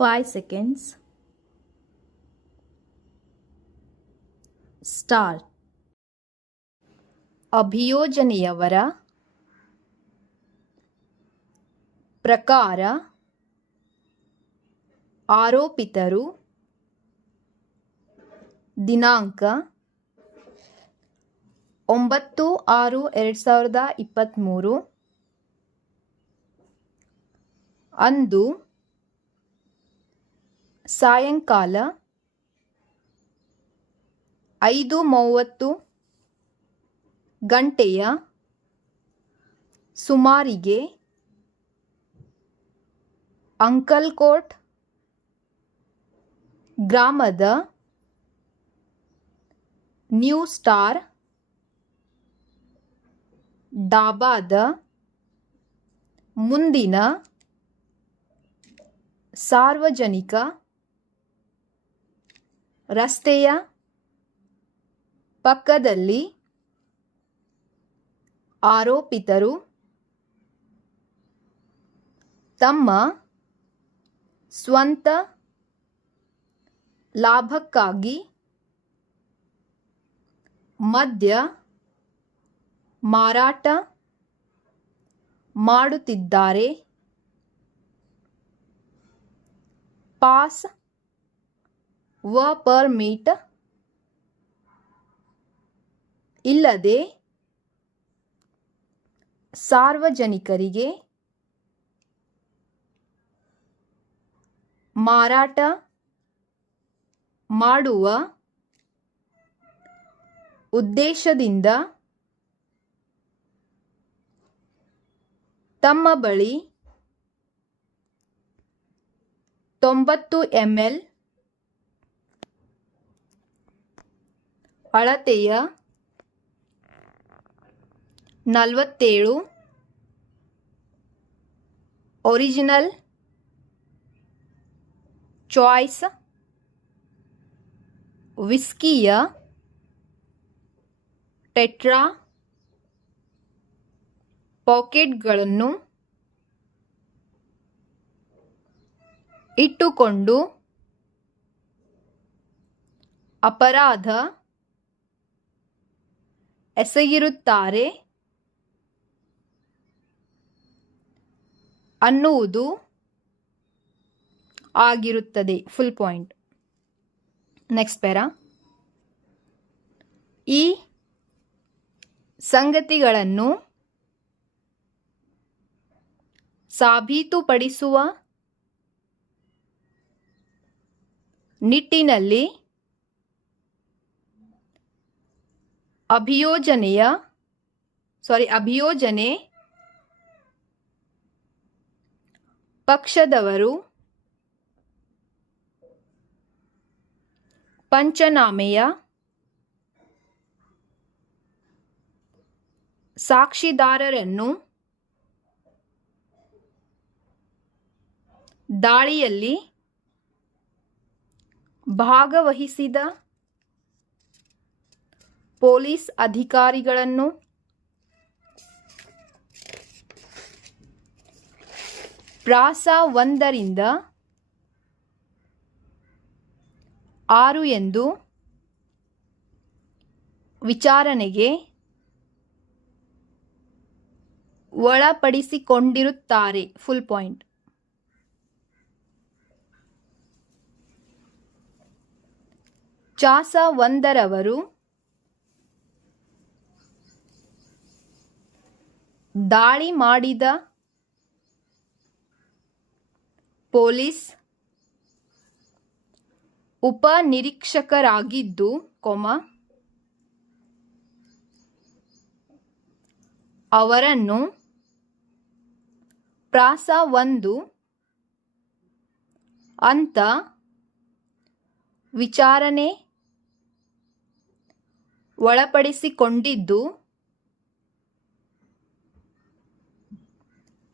5 seconds. Start. ಅಭಿಯೋಜನೆಯವರ ಪ್ರಕಾರ ಆರೋಪಿತರು ದಿನಾಂಕ 9/6/2023 ಅಂದು ಸಾಯಂಕಾಲ 5:30 ಗಂಟೆಯ ಸುಮಾರಿಗೆ ಅಂಕಲ್ಕೋಟ್ ಗ್ರಾಮದ ನ್ಯೂ ಸ್ಟಾರ್ ಡಾಬಾದ ಮುಂದಿನ ಸಾರ್ವಜನಿಕ ರಸ್ತೆಯ ಪಕ್ಕದಲ್ಲಿ ಆರೋಪಿತರು ತಮ್ಮ ಸ್ವಂತ ಲಾಭಕ್ಕಾಗಿ ಮದ್ಯ ಮಾರಾಟ ಮಾಡುತ್ತಿದ್ದಾರೆ. ಪಾಸ್ ವ ಪರ್ಮಿಟ್ ಇಲ್ಲದೆ ಸಾರ್ವಜನಿಕರಿಗೆ ಮಾರಾಟ ಮಾಡುವ ಉದ್ದೇಶದಿಂದ ತಮ್ಮ ಬಳಿ 90 ml ಅಳತೆಯ 47 ಒರಿಜಿನಲ್ ಚಾಯ್ಸ್ ವಿಸ್ಕಿಯ ಟೆಟ್ರಾ ಪಾಕೆಟ್ಗಳನ್ನು ಇಟ್ಟುಕೊಂಡು ಅಪರಾಧ ಎಸಗಿರುತ್ತಾರೆ ಅನ್ನುವುದು ಆಗಿರುತ್ತದೆ. Full point. Next para. ಈ ಸಂಗತಿಗಳನ್ನು ಸಾಬೀತುಪಡಿಸುವ ನಿಟ್ಟಿನಲ್ಲಿ ಅಭಿಯೋಜನೆ ಪಕ್ಷದವರು ಪಂಚನಾಮೆಯ ಸಾಕ್ಷಿದಾರರನ್ನು ದಾಳಿಯಲ್ಲಿ ಭಾಗವಹಿಸಿದ ಪೊಲೀಸ್ ಅಧಿಕಾರಿಗಳನ್ನು ಪ್ರಾಸ 1 6 ಎಂದು ವಿಚಾರಣೆಗೆ ಒಳಪಡಿಸಿಕೊಂಡಿರುತ್ತಾರೆ. Full point. ಚಾಸ 1ರವರು ದಾಳಿ ಮಾಡಿದ ಪೊಲೀಸ್ ಉಪನಿರೀಕ್ಷಕರಾಗಿದ್ದು, ಅವರನ್ನು ಪ್ರಾಸ 1 ಅಂತ ವಿಚಾರಣೆ ಒಳಪಡಿಸಿಕೊಂಡಿದ್ದು,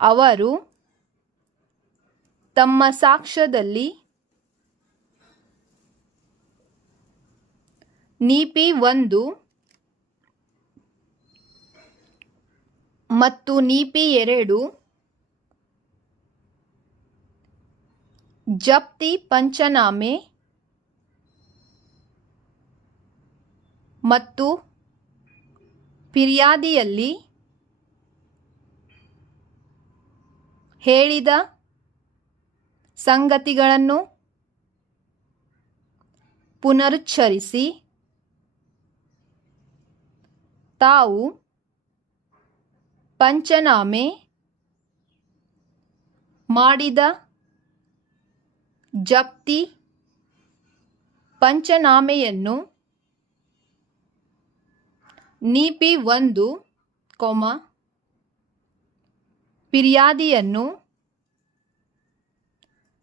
ಅವರು ತಮ್ಮ ಸಾಕ್ಷ್ಯದಲ್ಲಿ ನೀಪಿ 1 ಮತ್ತು ನೀಪಿ 2 ಜಪ್ತಿ ಪಂಚನಾಮೆ ಮತ್ತು ಫಿರ್ಯಾದಿಯಲ್ಲಿ ಹೇಳಿದ ಸಂಗತಿಗಳನ್ನು ಪುನರುಚ್ಛರಿಸಿ ತಾವು ಪಂಚನಾಮೆ ಮಾಡಿದ ಜಪ್ತಿ ಪಂಚನಾಮೆಯನ್ನು ನೀಪಿ 1, ಫಿರ್ಯಾದಿಯನ್ನು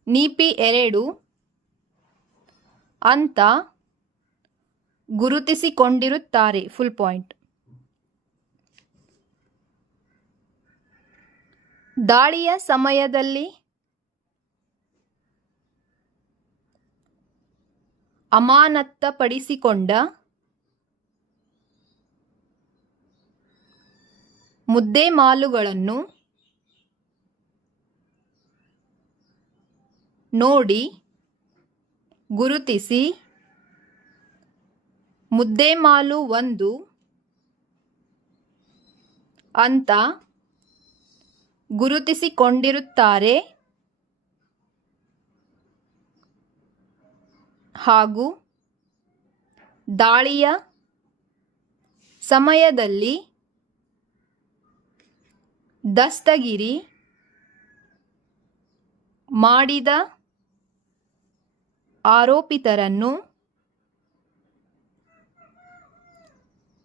ನೀಪಿ 2 ಅಂತ ಗುರುತಿಸಿಕೊಂಡಿರುತ್ತಾರೆ. Full point. ದಾಳಿಯ ಸಮಯದಲ್ಲಿ ಅಮಾನತ್ತುಪಡಿಸಿಕೊಂಡ ಮುದ್ದೆಮಾಲುಗಳನ್ನು ನೋಡಿ ಗುರುತಿಸಿ ಮುದ್ದೆಮಾಲು 1 ಅಂತ ಗುರುತಿಸಿಕೊಂಡಿರುತ್ತಾರೆ ಹಾಗೂ ದಾಳಿಯ ಸಮಯದಲ್ಲಿ ದಸ್ತಗಿರಿ ಮಾಡಿದ ಆರೋಪಿತರನ್ನು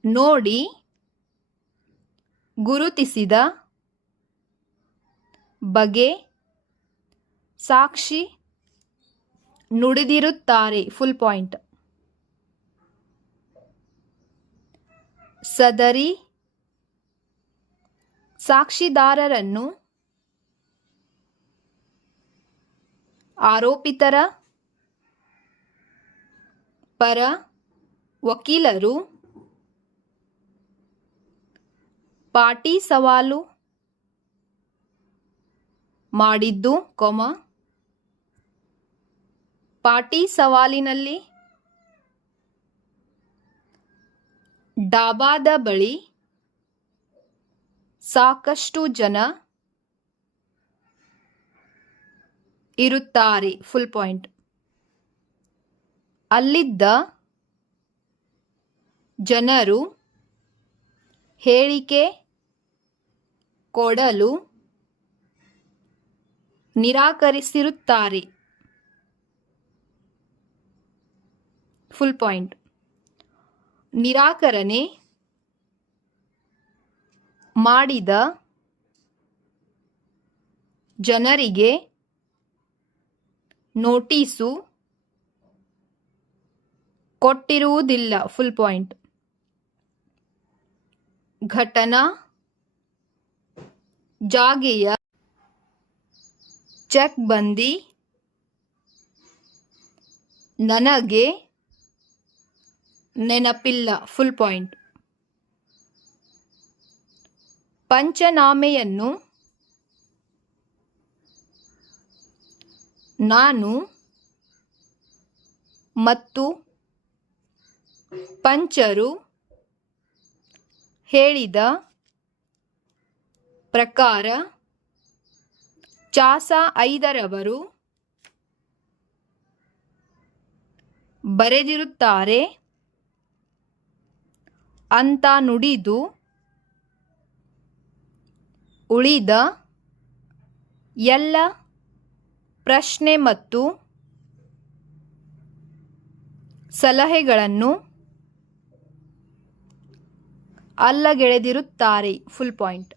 ನೋಡಿ ಗುರುತಿಸಿದ ಬಗ್ಗೆ ಸಾಕ್ಷಿ ನುಡಿದಿರುತ್ತಾರೆ. Full point. ಸದರಿ ಸಾಕ್ಷಿದಾರರನ್ನು ಆರೋಪಿತರ ಪರ ವಕೀಲರು ಪಾಟಿ ಸವಾಲು ಮಾಡಿದ್ದು, ಪಾಟಿ ಸವಾಲಿನಲ್ಲಿ ಡಾಬಾದ ಬಳಿ ಸಾಕಷ್ಟು ಜನ ಇರುತ್ತಾರೆ. Full point. ಅಲ್ಲಿದ್ದ ಜನರು ಹೇಳಿಕೆ ಕೊಡಲು ನಿರಾಕರಿಸಿರುತ್ತಾರೆ. Full point. ನಿರಾಕರಣೆ ಮಾಡಿದ ಜನರಿಗೆ ನೋಟಿಸು ಕೊಟ್ಟಿರುವುದಿಲ್ಲ. Full point. ಘಟನಾ ಜಾಗೆಯ ಚೆಕ್ ಬಂದಿ ನನಗೆ ನೆನಪಿಲ್ಲ. Full point. ಪಂಚನಾಮೆಯನ್ನು ನಾನು ಮತ್ತು ಪಂಚರು ಹೇಳಿದ ಪ್ರಕಾರ ಚಾಸ 5ರವರು ಬರೆದಿರುತ್ತಾರೆ ಅಂತ ನುಡಿದು ಉಳಿದ ಎಲ್ಲ ಪ್ರಶ್ನೆ ಮತ್ತು ಸಲಹೆಗಳನ್ನು ಅಲ್ಲಗೆಳೆದಿರುತ್ತಾರೆ. Full point.